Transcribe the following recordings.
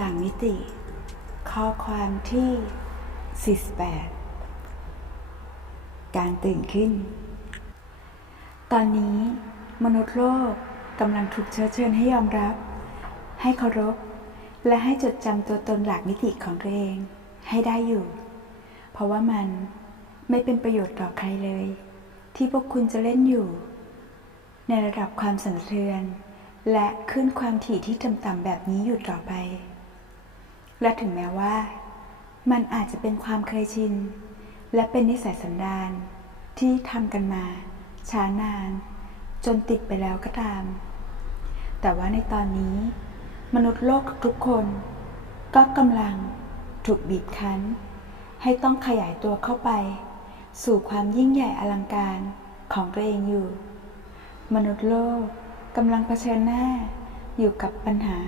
ต่างมิติ ข้อความที่ 48 การตื่นขึ้น ตอนนี้มนุษย์โลกกำลังถูกเชื้อเชิญให้ยอมรับ ให้เคารพ และให้จดจำตัวตนหลักมิติของตัวเอง ให้ได้อยู่ เพราะว่ามันไม่เป็นประโยชน์ต่อใครเลย ที่พวกคุณจะเล่นอยู่ ในระดับความสั่นเทือนและขึ้นความถี่ที่ต่ำๆแบบนี้อยู่ต่อไป และถึงแม้ว่า มันอาจจะเป็นความเคยชิน และเป็นนิสัยสันดานที่ทำกันมา ช้านาน จนติดไปแล้วก็ตาม แต่ว่าในตอนนี้ มนุษย์โลกทุกคน ก็กำลังถูกบีบคั้น ให้ต้องขยายตัวเข้าไป สู่ความยิ่งใหญ่อลังการของตัวเองอยู่ มนุษย์โลกกำลังเผชิญหน้าอยู่กับปัญหา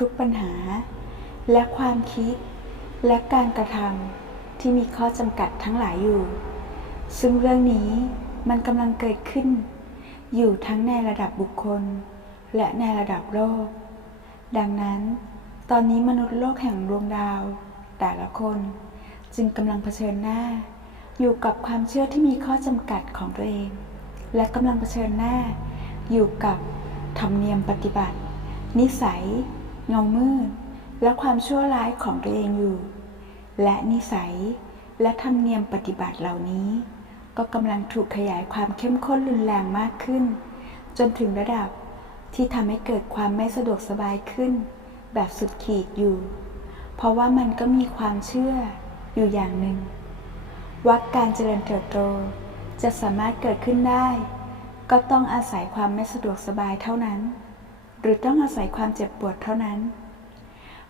ทุกๆปัญหา และความคิด และการกระทำที่มีข้อจำกัดทั้งหลายอยู่ ซึ่งเรื่องนี้มันกำลังเกิดขึ้น อยู่ทั้งในระดับบุคคล และในระดับโลก ดังนั้น ตอนนี้มนุษย์โลกแห่งดวงดาว แต่ละคนจึงกำลังเผชิญหน้า อยู่กับความเชื่อที่มีข้อจำกัดของตัวเอง และกำลังเผชิญหน้า อยู่กับธรรมเนียมปฏิบัติ นิสัย เงามืด และความชั่วร้ายของตัวเองอยู่ และนิสัยและธรรมเนียมปฏิบัติเหล่านี้ ก็กำลังถูกขยายความเข้มข้นรุนแรงมากขึ้น จนถึงระดับที่ทำให้เกิดความไม่สะดวกสบายขึ้น แบบสุดขีดอยู่ เพราะว่ามันก็มีความเชื่ออยู่อย่างหนึ่งว่าการเจริญเติบโตจะสามารถเกิดขึ้นได้ ก็ต้องอาศัยความไม่สะดวกสบายเท่านั้น หรือต้องอาศัยความเจ็บปวดเท่านั้น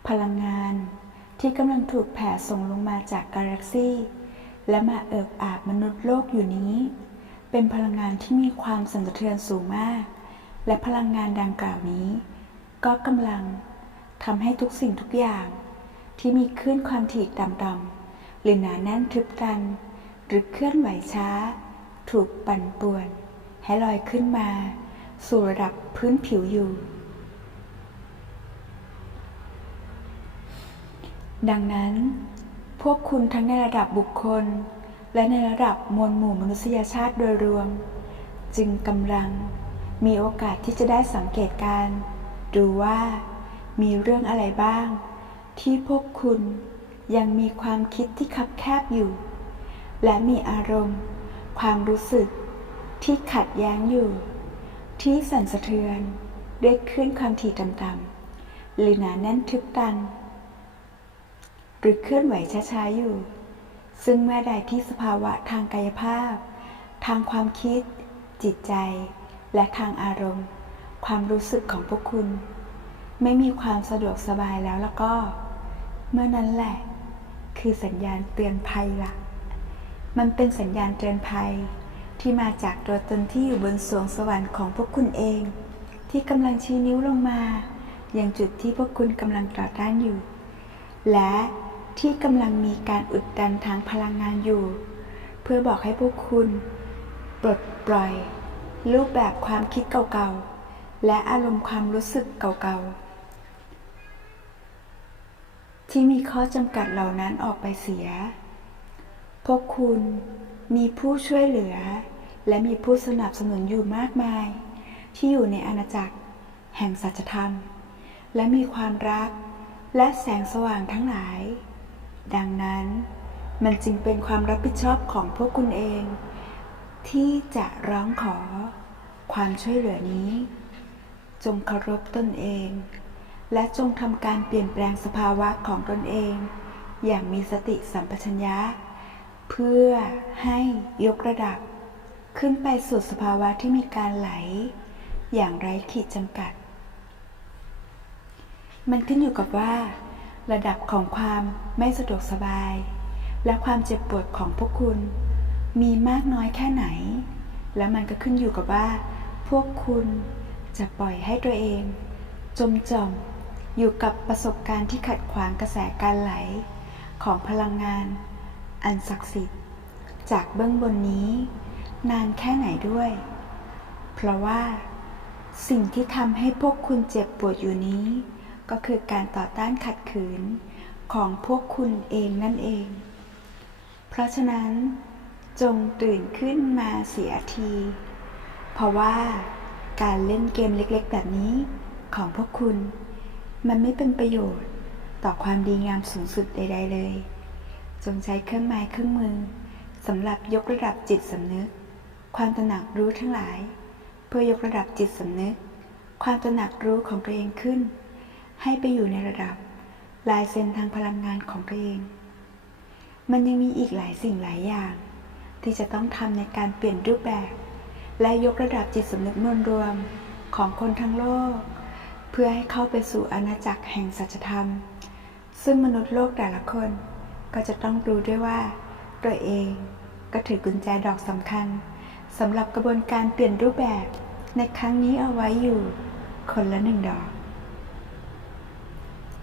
พลังงานที่กำลังถูกแผ่ส่งลงมาจากกาแล็กซี่และมาเอิบอาบมนุษย์โลกอยู่นี้ เป็นพลังงานที่มีความสั่นสะเทือนสูงมาก และพลังงานดังกล่าวนี้ ก็กำลังทำให้ทุกสิ่งทุกอย่าง ที่มีคลื่นความถี่ต่ำๆหรือหนาแน่นทึบตัน หรือเคลื่อนไหวช้า ถูกปั่นป่วน ให้ลอยขึ้นมา สู่ระดับพื้นผิวอยู่ ดังนั้น พวกคุณทั้งในระดับบุคคล และในระดับมวลหมู่มนุษยชาติโดยรวม จึงกำลังมีโอกาสที่จะได้สังเกตการ ดูว่ามีเรื่องอะไรบ้าง ที่พวกคุณยังมีความคิดที่คับแคบอยู่ และมีอารมณ์ ความรู้สึกที่ขัดแย้งอยู่ ที่สั่นสะเทือนด้วยคลื่นความถี่ต่ำๆหรือหนาแน่นทึบตัน หรือเคลื่อนไหวช้าๆอยู่ ซึ่งเมื่อใดที่สภาวะทางกายภาพ ทางความคิด จิตใจ และทางอารมณ์ ความรู้สึกของพวกคุณ ไม่มีความสะดวกสบายแล้วแล้วก็ เมื่อนั้นแหละ คือสัญญาณเตือนภัยล่ะ มันเป็นสัญญาณเตือนภัยที่มาจากตัวตนที่อยู่บนสวงสวรรค์ของพวกคุณเอง ที่กำลังชี้นิ้วลงมา อย่างจุดที่พวกคุณกำลังต่อต้านอยู่ และ ที่กำลังมีการอุดดันทางพลังงานอยู่ เพื่อบอกให้พวกคุณ ปลดปล่อย รูปแบบความคิดเก่าๆ และอารมณ์ความรู้สึกเก่าๆ ที่มีข้อจำกัดเหล่านั้นออกไปเสีย พวกคุณมีผู้ช่วยเหลือ และมีผู้สนับสนุนอยู่มากมาย ที่อยู่ในอาณาจักร แห่งสัจธรรม และมีความรักและแสงสว่างทั้งหลาย ดังนั้นมันจึงเป็นความรับผิดชอบของพวกคุณเอง ที่จะร้องขอความช่วยเหลือนี้ จงเคารพตนเอง และจงทำการเปลี่ยนแปลงสภาวะของตนเอง อย่างมีสติสัมปชัญญะ เพื่อให้ยกระดับ ขึ้นไปสู่สภาวะที่มีการไหล อย่างไร้ขีดจำกัด มันขึ้นอยู่กับว่า ระดับของความไม่สะดวกสบาย และความเจ็บปวดของพวกคุณ มีมากน้อยแค่ไหน และมันก็ขึ้นอยู่กับว่า พวกคุณจะปล่อยให้ตัวเอง จมจอมอยู่กับประสบการณ์ที่ขัดขวางกระแสการไหล ของพลังงาน อันศักดิ์สิทธิ์ จากเบื้องบนนี้ นานแค่ไหนด้วย เพราะว่า สิ่งที่ทำให้พวกคุณเจ็บปวดอยู่นี้ ก็คือการต่อต้านขัดขืนของพวกคุณเองนั่นเอง เพราะฉะนั้น จงตื่นขึ้นมาเสียที เพราะว่าการเล่นเกมเล็กๆ แบบนี้ของพวกคุณ มันไม่เป็นประโยชน์ต่อความดีงามสูงสุดใด ๆ เลย จงใช้เครื่องไม้เครื่องมือสำหรับยกระดับจิตสำนึก ความตระหนักรู้ทั้งหลาย เพื่อยกระดับจิตสำนึก ความตระหนักรู้ของตัวเองขึ้น ให้ไปอยู่ในระดับลายเซ็นทางพลังงานของตัวเอง มันยังมีอีกหลายสิ่งหลายอย่าง ที่จะต้องทำในการเปลี่ยนรูปแบบ และยกระดับจิตสำนึกมวลรวมของคนทั้งโลก เพื่อให้เข้าไปสู่อาณาจักรแห่งสัจธรรม ซึ่งมนุษย์โลกแต่ละคน ก็จะต้องรู้ด้วยว่า ตัวเองก็ถือกุญแจดอกสำคัญสำหรับกระบวนการเปลี่ยนรูปแบบในครั้งนี้เอาไว้อยู่ คนละหนึ่งดอก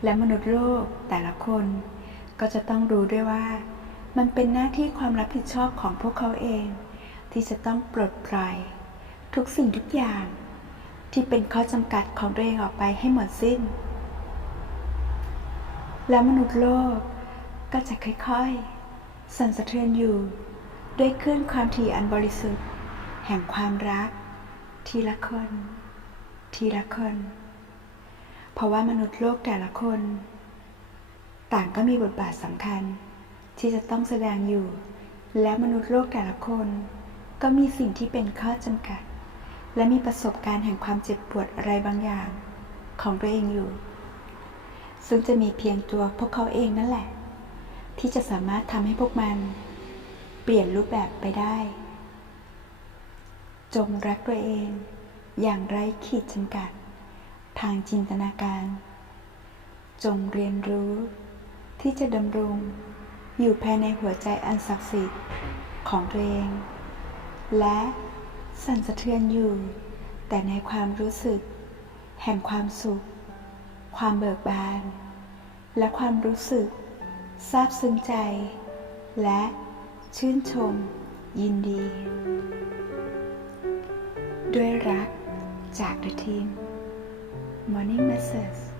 และมนุษย์โลกแต่ละคน ก็จะต้องรู้ด้วยว่า มันเป็นหน้าที่ความรับผิดชอบของพวกเขาเอง ที่จะต้องปลดปล่อย ทุกสิ่งทุกอย่าง ที่เป็นข้อจำกัดของตัวเองออกไปให้หมดสิ้น แล้วมนุษย์โลกก็จะค่อยๆ สั่นสะเทือนอยู่ ด้วยคลื่นความถี่อันบริสุทธิ์ แห่งความรัก ทีละคน ทีละคน เพราะว่ามนุษย์โลกแต่ละคน ต่างก็มีบทบาทสำคัญ ที่จะต้องแสดงอยู่ และมนุษย์โลกแต่ละคน ก็มีสิ่งที่เป็นข้อจำกัด และมีประสบการณ์แห่งความเจ็บปวดอะไรบางอย่าง ของตัวเองอยู่ ซึ่งจะมีเพียงตัวพวกเขาเองนั่นแหละ ที่จะสามารถทำให้พวกมัน เปลี่ยนรูปแบบไปได้ จงรักตัวเอง อย่างไร้ขีดจำกัด ทางจินตนาการ จงเรียนรู้ที่จะดำรงอยู่ภายในหัวใจอันศักดิ์สิทธิ์ของตัวเอง และสั่นสะเทือนอยู่ แต่ในความรู้สึก แห่งความสุข ความเบิกบาน และความรู้สึกซาบซึ้งใจ และชื่นชม ยินดี ด้วยรักจาก The Team morning masses.